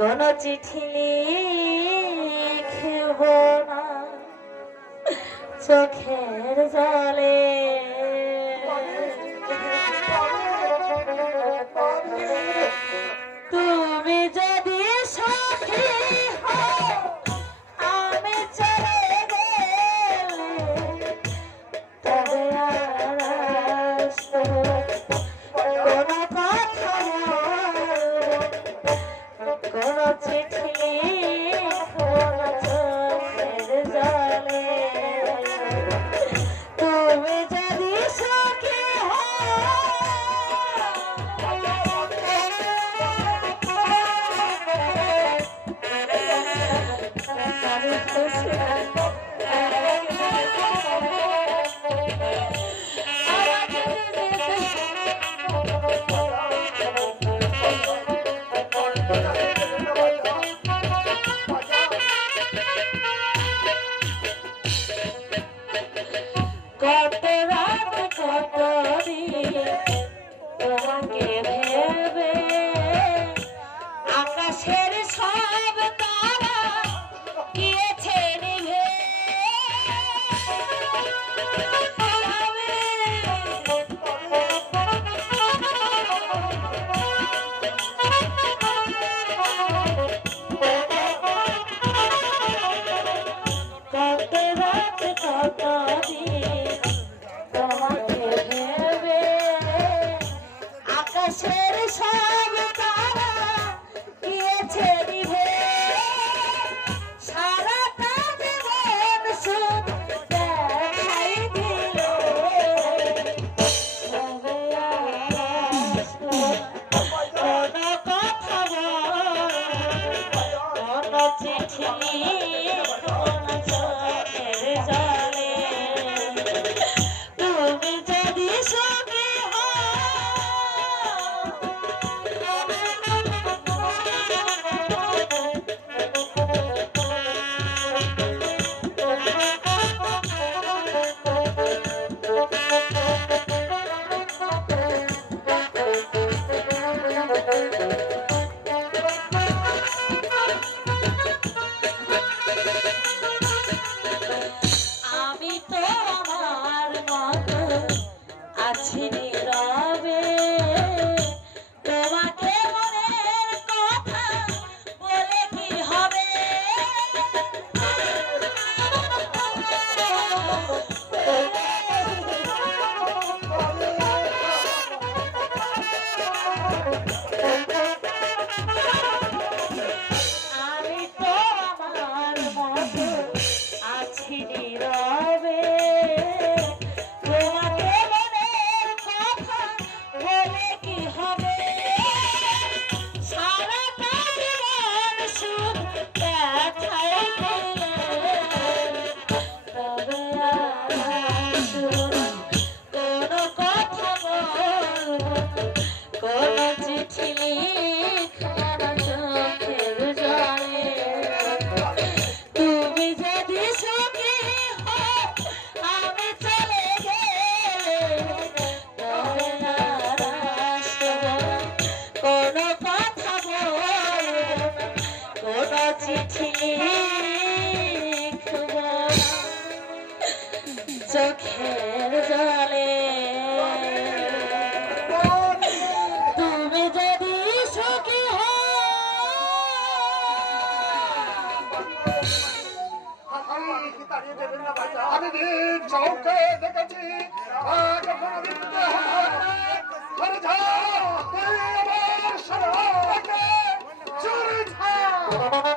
কোনো চিঠি লিখব না চোখের জলে, তুমি যদি সাথী হও আমি চলে গেলে তবে আর আসবো কোনো কথা কোনো চিঠি লিখব না চোখের জলে, তুমি যদি সখী কত রাত কত দিন তোমাকে ভেবে আকাশের সব তারা গিয়েছে নিভে, কত রাত কত দিন তোমাকে ভেবে আকাশের সব তারা গিয়েছে নিভে, সারাটা জীবন সুখ দেখাই দিলে তবে আসবো কোনো কথা বল কোনো চিঠি লিখব না চোখের জলে, তুমি যদি সখী আমি তো আমার মতো আছি নীরবে, তোমাকে মনের কথা বলে কি হবে, আমি তো আমার মতো আছি নীরবে, তোমাকে মনের কথা বলে কি হবে, সারাটা জীবন সুখ দেখাই দিলে তবে আর আসবো কোনো কথা বলবো কোনো চিঠি লিখব না চোখের জলে, তুমি যদি সখী হও আমি চলে গেলে তবে আর আসবো কোনো কথা বলবো কোনো চিঠি লিখব না চোখের জলে, তুমি যদি সখী হও আমি দিন চৌকে দেখেছি যখন দিতে হয় ঝড় ঝড় তুই আমার সরকে চুরি ঝড়